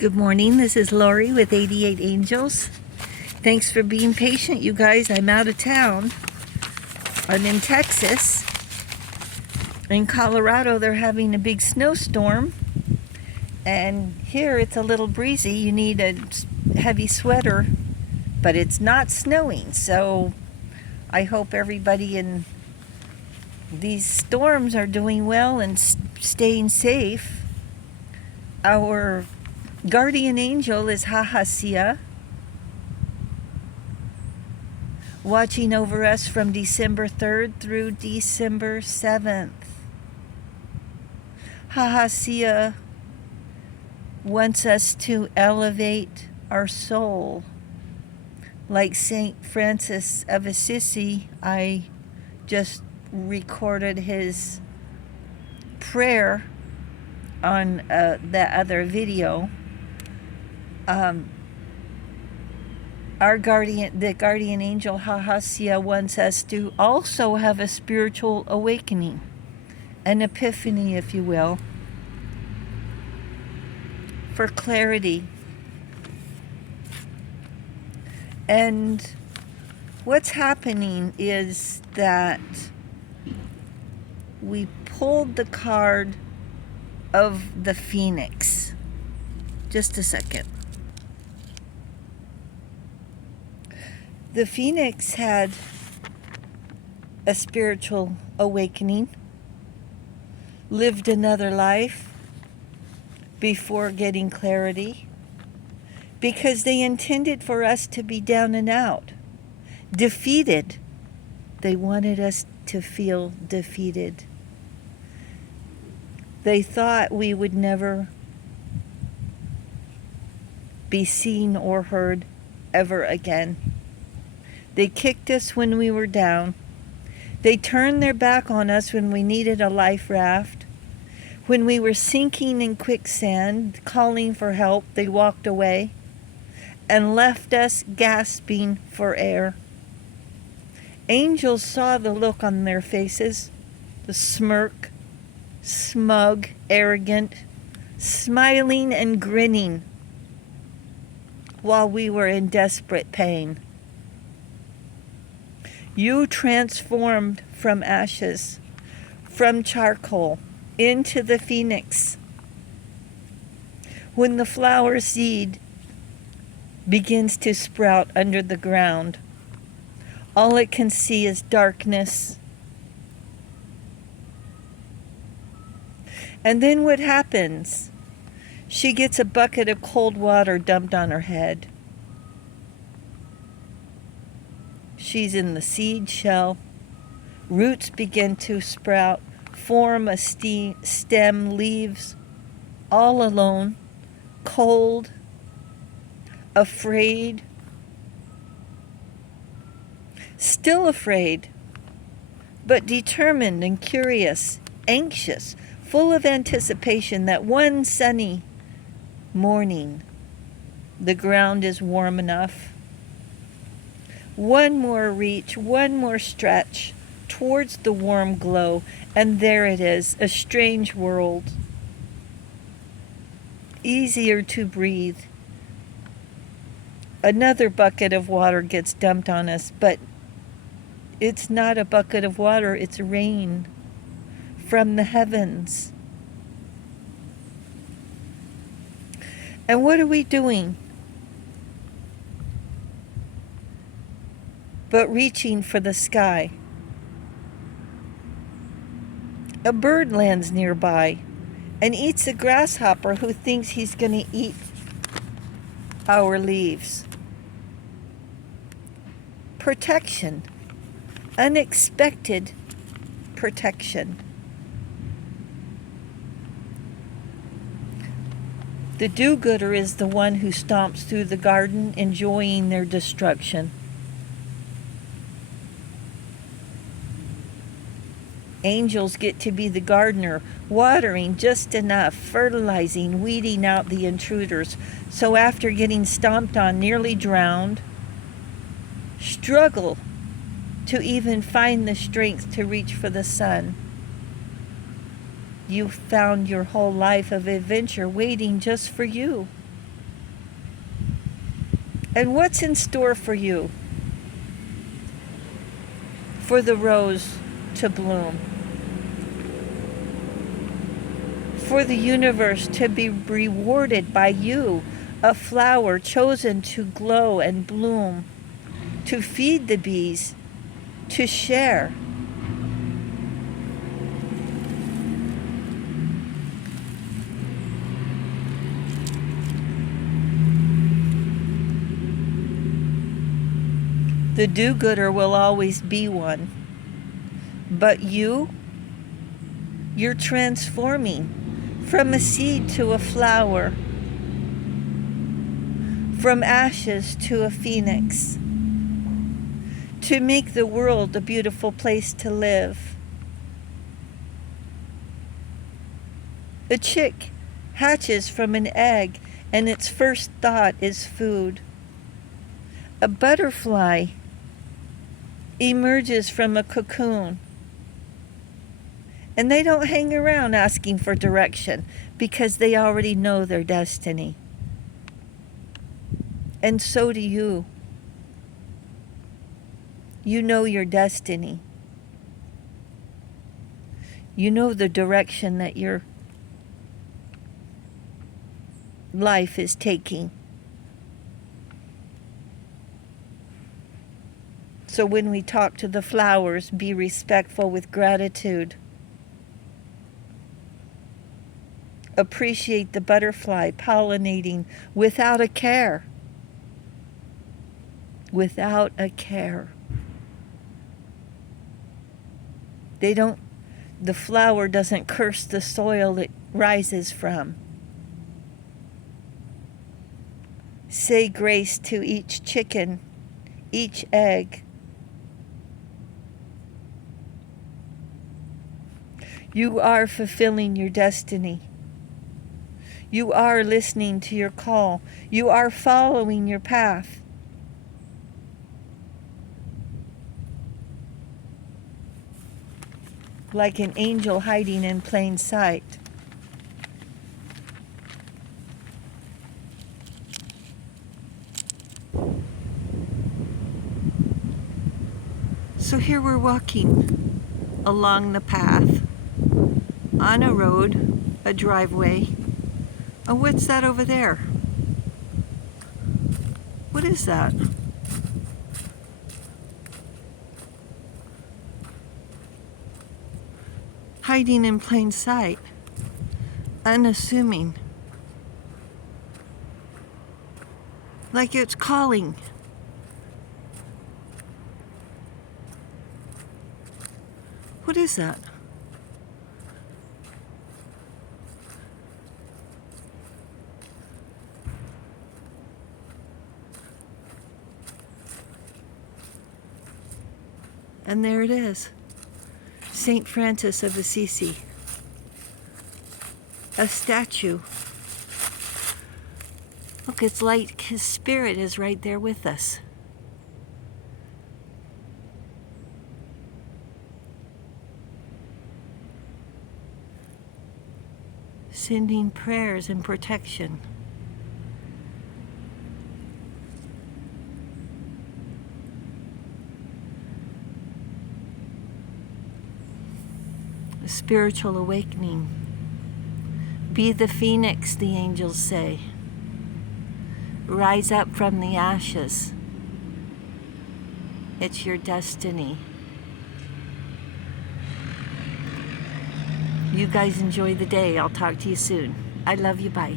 Good morning, this is Lori with 88 Angels. Thanks for being patient, you guys. I'm out of town. I'm in Texas. In Colorado, they're having a big snowstorm. And here it's a little breezy. You need a heavy sweater, but it's not snowing. So I hope everybody in these storms are doing well and staying safe. Our guardian angel is Assisi, watching over us from December 3rd through December 7th. Assisi wants us to elevate our soul. Like St. Francis of Assisi, I just recorded his prayer on that other video. The guardian angel Assisi wants us to also have a spiritual awakening, an epiphany, if you will, for clarity. And what's happening is that we pulled the card of the Phoenix. Just a second. The Phoenix had a spiritual awakening, lived another life before getting clarity, because they intended for us to be down and out, defeated. They wanted us to feel defeated. They thought we would never be seen or heard ever again. They kicked us when we were down. They turned their back on us when we needed a life raft. When we were sinking in quicksand, calling for help, they walked away and left us gasping for air. Angels saw the look on their faces, the smirk, smug, arrogant, smiling and grinning while we were in desperate pain. You transformed from ashes, from charcoal, into the phoenix. When the flower seed begins to sprout under the ground, all it can see is darkness. And then what happens? She gets a bucket of cold water dumped on her head. She's in the seed shell. Roots begin to sprout, form a stem, leaves, all alone, cold, afraid, still afraid, but determined and curious, anxious, full of anticipation that one sunny morning the ground is warm enough. One more reach, one more stretch towards the warm glow, and there it is, a strange world. Easier to breathe. Another bucket of water gets dumped on us, but it's not a bucket of water, it's rain from the heavens. And what are we doing but reaching for the sky? A bird lands nearby and eats a grasshopper who thinks he's going to eat our leaves. Protection. Unexpected protection. The do-gooder is the one who stomps through the garden, enjoying their destruction. Angels get to be the gardener, watering just enough, fertilizing, weeding out the intruders. So after getting stomped on, nearly drowned, struggle to even find the strength to reach for the sun. You found your whole life of adventure waiting just for you. And what's in store for you? For the rose to bloom. For the universe to be rewarded by you, a flower chosen to glow and bloom, to feed the bees, to share. The do-gooder will always be one. But you're transforming from a seed to a flower, from ashes to a phoenix, to make the world a beautiful place to live. A chick hatches from an egg, and its first thought is food. A butterfly emerges from a cocoon, and they don't hang around asking for direction because they already know their destiny. And so do you. You know your destiny. You know the direction that your life is taking. So when we talk to the flowers, be respectful with gratitude. Appreciate the butterfly pollinating without a care. Without a care. The flower doesn't curse the soil it rises from. Say grace to each chicken, each egg. You are fulfilling your destiny. You are listening to your call. You are following your path. Like an angel hiding in plain sight. So here we're walking along the path, on a road, a driveway. Oh, what's that over there? What is that? Hiding in plain sight, unassuming, like it's calling. What is that? And there it is. St. Francis of Assisi. A statue. Look, it's like his spirit is right there with us. Sending prayers and protection. A spiritual awakening. Be the phoenix, the angels say. Rise up from the ashes. It's your destiny. You guys enjoy the day. I'll talk to you soon. I love you. Bye.